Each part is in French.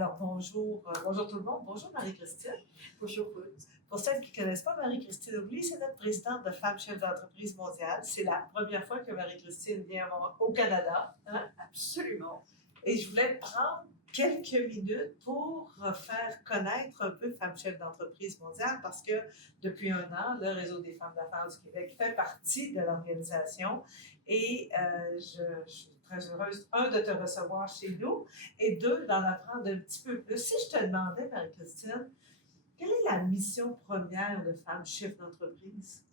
Alors, bonjour tout le monde. Bonjour Marie-Christine. Bonjour Ruth. Pour celles qui ne connaissent pas Marie-Christine Oubli, c'est notre présidente de Femmes chefs d'entreprise mondiale. C'est la première fois que Marie-Christine vient au Canada. Hein? Absolument. Et je voulais prendre quelques minutes pour faire connaître un peu Femmes chefs d'entreprise mondiale parce que depuis un an, le Réseau des femmes d'affaires du Québec fait partie de l'organisation et je suis très heureuse, un, de te recevoir chez nous et deux, d'en apprendre un petit peu plus. Si je te demandais, Marie-Christine, quelle est la mission première de Femmes chefs d'entreprise?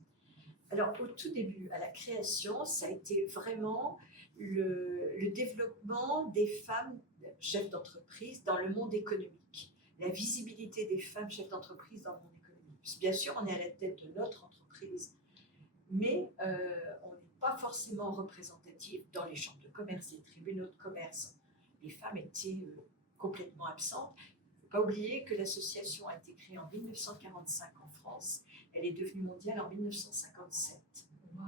Alors, au tout début, à la création, ça a été vraiment le développement des femmes chefs d'entreprise dans le monde économique, la visibilité des femmes chefs d'entreprise dans le monde économique. Bien sûr, on est à la tête de notre entreprise, mais on n'est pas forcément représentatif dans les chambres de commerce, les tribunaux de commerce. Les femmes étaient complètement absentes. Il ne faut pas oublier que l'association a été créée en 1945 en France. Elle est devenue mondiale en 1957. Wow.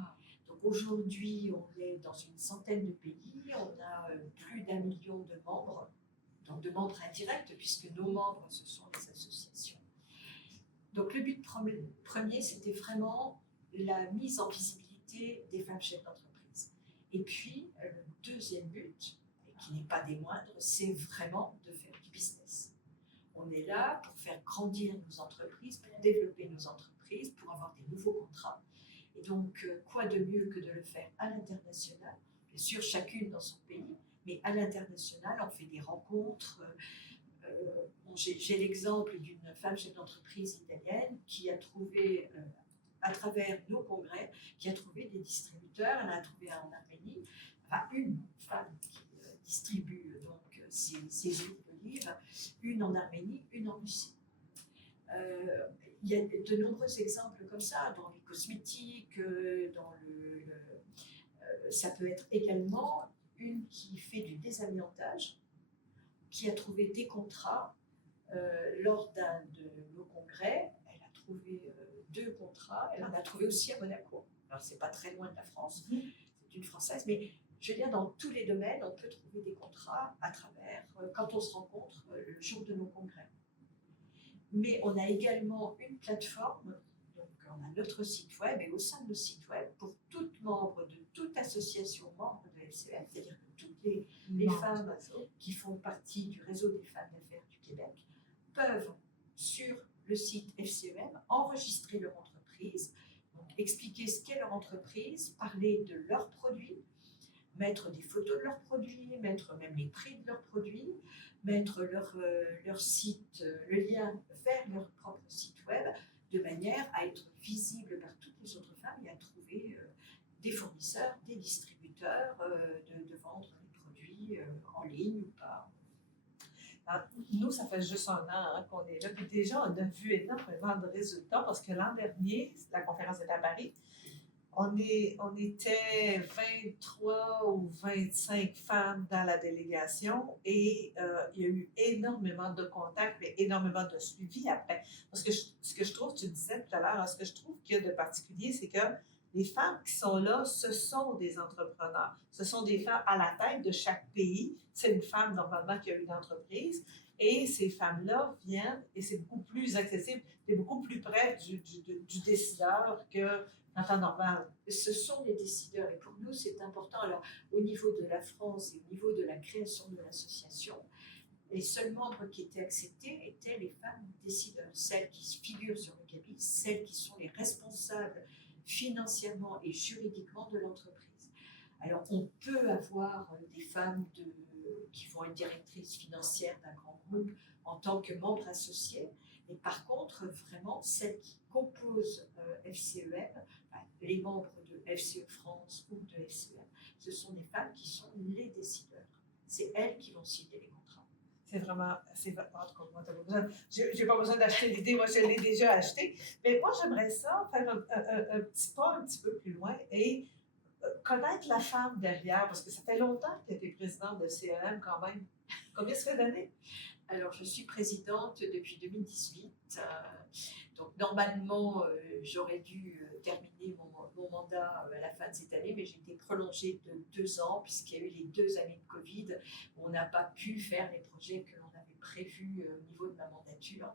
Donc aujourd'hui, on est dans une centaine de pays. On a plus d'1 million de membres, donc de membres indirects, puisque nos membres, ce sont les associations. Donc le but premier, c'était vraiment la mise en visibilité des femmes chefs d'entreprise. Et puis, le deuxième but, et qui n'est pas des moindres, c'est vraiment de faire du business. On est là pour faire grandir nos entreprises, pour développer nos entreprises, pour avoir des nouveaux contrats. Et donc, quoi de mieux que de le faire à l'international, bien sûr chacune dans son pays, mais à l'international, on fait des rencontres. J'ai l'exemple d'une femme chef d'entreprise italienne qui a trouvé, à travers nos congrès, qui a trouvé des distributeurs. Elle en a trouvé un en Arménie, enfin une femme qui distribue donc ses huiles d'olive, une en Arménie, une en Russie. Il y a de nombreux exemples comme ça dans les cosmétiques, ça peut être également une qui fait du désamiantage, qui a trouvé des contrats lors d'un de nos congrès. Elle a trouvé 2 contrats. Elle en a trouvé aussi à Monaco. Alors, c'est pas très loin de la France. C'est une Française. Mais je veux dire, dans tous les domaines, on peut trouver des contrats à travers, quand on se rencontre le jour de nos congrès. Mais on a également une plateforme. Donc, on a notre site web, et au sein de notre site web, pour toutes membres de toute association membre de FCEM, c'est-à-dire que toutes les femmes qui font partie du réseau des femmes d'affaires du Québec peuvent, sur le site FCEM, enregistrer leur entreprise, donc expliquer ce qu'est leur entreprise, parler de leurs produits, mettre des photos de leurs produits, mettre même les prix de leurs produits, mettre leur site, le lien vers leur propre site web, de manière à être visible par toutes les autres femmes et à trouver des fournisseurs, des distributeurs, de vendre les produits en ligne ou pas. Alors, nous, ça fait juste un an qu'on est là, puis déjà, on a vu énormément de résultats parce que l'an dernier, la conférence était à Paris, on était 23 ou 25 femmes dans la délégation et il y a eu énormément de contacts, mais énormément de suivi après. Parce que ce que je trouve, tu disais tout à l'heure, ce que je trouve qu'il y a de particulier, c'est que les femmes qui sont là, ce sont des entrepreneurs. Ce sont des femmes à la tête de chaque pays. C'est une femme, normalement, qui a une entreprise. Et ces femmes-là viennent, et c'est beaucoup plus accessible, c'est beaucoup plus près du décideur qu'en temps normal. Ce sont les décideurs, et pour nous, c'est important. Alors, au niveau de la France et au niveau de la création de l'association, les seuls membres qui étaient acceptés étaient les femmes décideurs, celles qui figurent sur le cabis, celles qui sont les responsables financièrement et juridiquement de l'entreprise. Alors, on peut avoir des femmes qui vont être directrices financières d'un grand groupe en tant que membres associés, mais par contre, vraiment, celles qui composent FCEM, les membres de FCE France ou de FCEM, ce sont des femmes qui sont les décideurs. C'est elles qui vont signer les contrats. C'est vraiment, en tout cas, moi, j'ai pas besoin d'acheter l'idée, moi, je l'ai déjà acheté. Mais moi, j'aimerais ça faire un petit pas un petit peu plus loin et connaître la femme derrière, parce que ça fait longtemps que tu étais présidente de CEM quand même. Combien ça fait d'années? Alors, je suis présidente depuis 2018. Donc, normalement, j'aurais dû terminer mon mandat à la fin de cette année, mais j'ai été prolongée de 2 ans, puisqu'il y a eu les 2 années de Covid, où on n'a pas pu faire les projets que l'on avait prévu au niveau de ma mandature.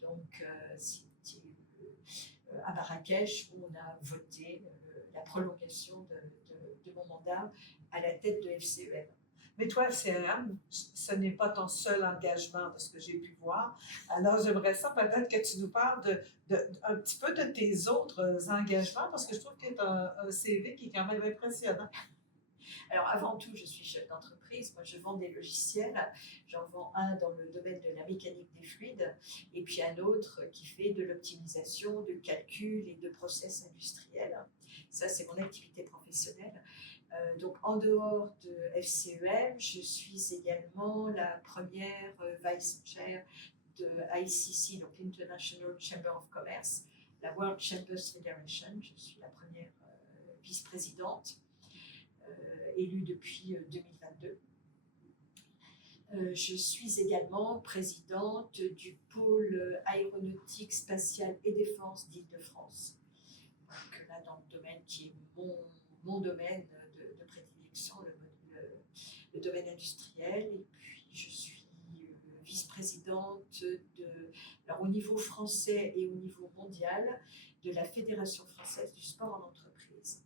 Donc, c'était à Marrakech où on a voté la prolongation de mon mandat à la tête de FCEM. Mais toi, FCM, ce n'est pas ton seul engagement de ce que j'ai pu voir. Alors, j'aimerais ça peut-être que tu nous parles un petit peu de tes autres engagements, parce que je trouve que tu as un CV qui est quand même impressionnant. Alors, avant tout, je suis chef d'entreprise. Moi, je vends des logiciels. J'en vends un dans le domaine de la mécanique des fluides et puis un autre qui fait de l'optimisation, de calcul et de process industriels. Ça, c'est mon activité professionnelle. Donc, en dehors de FCEM, je suis également la première vice chair de ICC, donc l'International Chamber of Commerce, la World Chambers Federation. Je suis la première vice-présidente, élue depuis 2022. Je suis également présidente du pôle aéronautique, spatiale et défense d'Île-de-France. Donc là, dans le domaine qui est mon domaine de prédilection, le domaine industriel. Et puis, je suis vice-présidente alors, au niveau français et au niveau mondial de la Fédération française du sport en entreprise.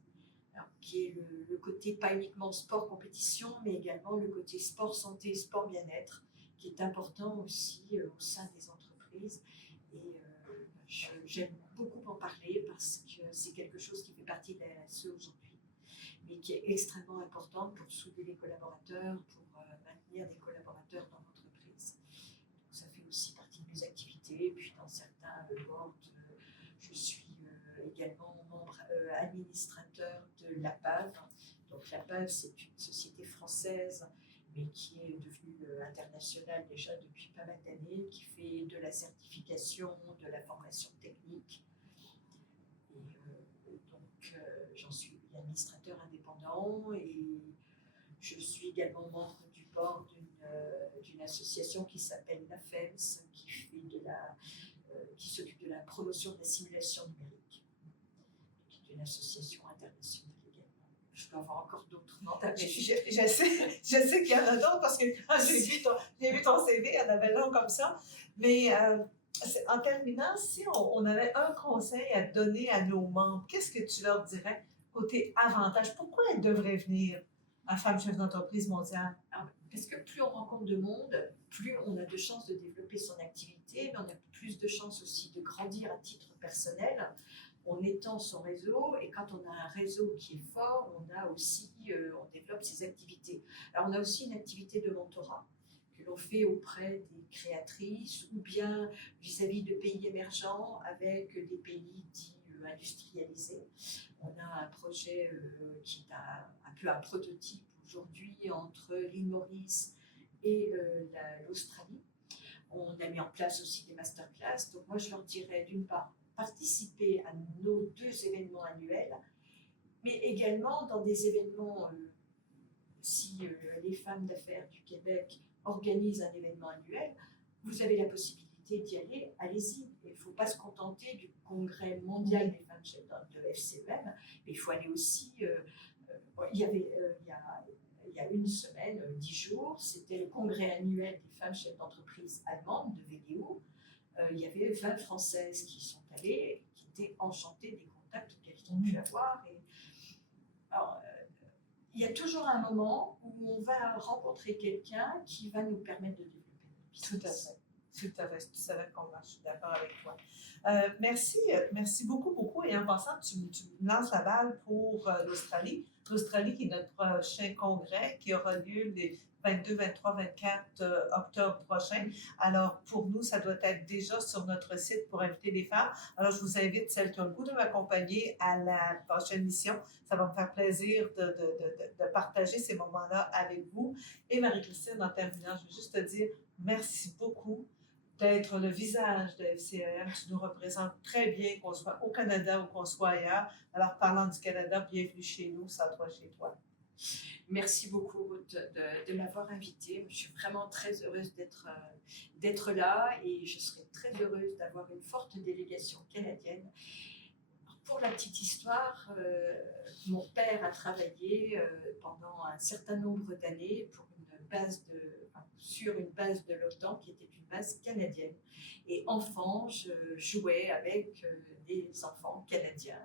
Alors, qui est le côté pas uniquement sport compétition, mais également le côté sport santé, sport bien-être, qui est important aussi au sein des entreprises. Et j'aime beaucoup en parler parce que c'est quelque chose qui fait partie de la RSE aujourd'hui, mais qui est extrêmement important pour souder les collaborateurs, pour maintenir des collaborateurs dans l'entreprise. Donc, ça fait aussi partie de mes activités. Et puis dans certains boards, je suis également membre administrateur de l'APAV. Donc l'APAV, c'est une société française, mais qui est devenue internationale déjà depuis pas mal d'années, qui fait de la certification, de la formation technique. Et donc j'en suis administrateur indépendant et je suis également membre du board d'une association qui s'appelle l'AFEMS, qui s'occupe de la promotion de la simulation numérique, qui est une association internationale également. Je peux avoir encore d'autres noms. Je sais qu'il y en a d'autres parce que quand j'ai vu ton CV, il y en avait long comme ça. Mais en terminant, si on avait un conseil à donner à nos membres, qu'est-ce que tu leur dirais côté avantage? Pourquoi elles devraient venir à Femmes Chefs d'entreprise mondiale? Parce que plus on rencontre de monde, plus on a de chances de développer son activité, mais on a plus de chances aussi de grandir à titre personnel. On étend son réseau et quand on a un réseau qui est fort, on développe ses activités. Alors on a aussi une activité de mentorat que l'on fait auprès des créatrices ou bien vis-à-vis de pays émergents avec des pays dits industrialisés. On a un projet qui est un peu un prototype aujourd'hui entre l'île Maurice et l'Australie. On a mis en place aussi des masterclass. Donc moi, je leur dirais d'une part, participer à nos 2 événements annuels, mais également dans des événements, si les femmes d'affaires du Québec organisent un événement annuel, vous avez la possibilité d'y aller, allez-y. Il ne faut pas se contenter du congrès mondial des femmes chefs de FCEM, mais il faut aller aussi. Il y a une semaine, 10 jours, c'était le congrès annuel des femmes chefs d'entreprise allemandes de VDO. Il y avait 20 Françaises qui sont allées, qui étaient enchantées des contacts qu'elles ont pu avoir. Alors, il y a toujours un moment où on va rencontrer quelqu'un qui va nous permettre de développer notre business. Tout à fait, tout à fait convaincue, je suis d'accord avec toi. Merci beaucoup. Et en passant, tu me lances la balle pour l'Australie. L'Australie qui est notre prochain congrès qui aura lieu les 22, 23, 24 octobre prochain. Alors, pour nous, ça doit être déjà sur notre site pour inviter les femmes. Alors, je vous invite, celles qui ont le goût de m'accompagner à la prochaine mission. Ça va me faire plaisir de partager ces moments-là avec vous. Et Marie-Christine, en terminant, je veux juste te dire merci beaucoup d'être le visage de FCEM. Tu nous représentes très bien, qu'on soit au Canada ou qu'on soit ailleurs. Alors, parlant du Canada, bienvenue chez nous, sans toi, chez toi. Merci beaucoup de m'avoir invitée. Je suis vraiment très heureuse d'être là et je serais très heureuse d'avoir une forte délégation canadienne. Pour la petite histoire, mon père a travaillé pendant un certain nombre d'années pour une sur une base de l'OTAN qui était une base canadienne. Et enfant, je jouais avec des enfants canadiens,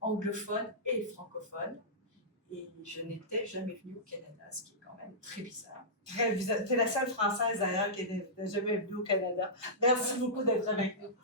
anglophones et francophones. Et je n'étais jamais venue au Canada, ce qui est quand même très bizarre. Tu es la seule Française d'ailleurs qui n'est jamais venue au Canada. Merci beaucoup d'être avec nous.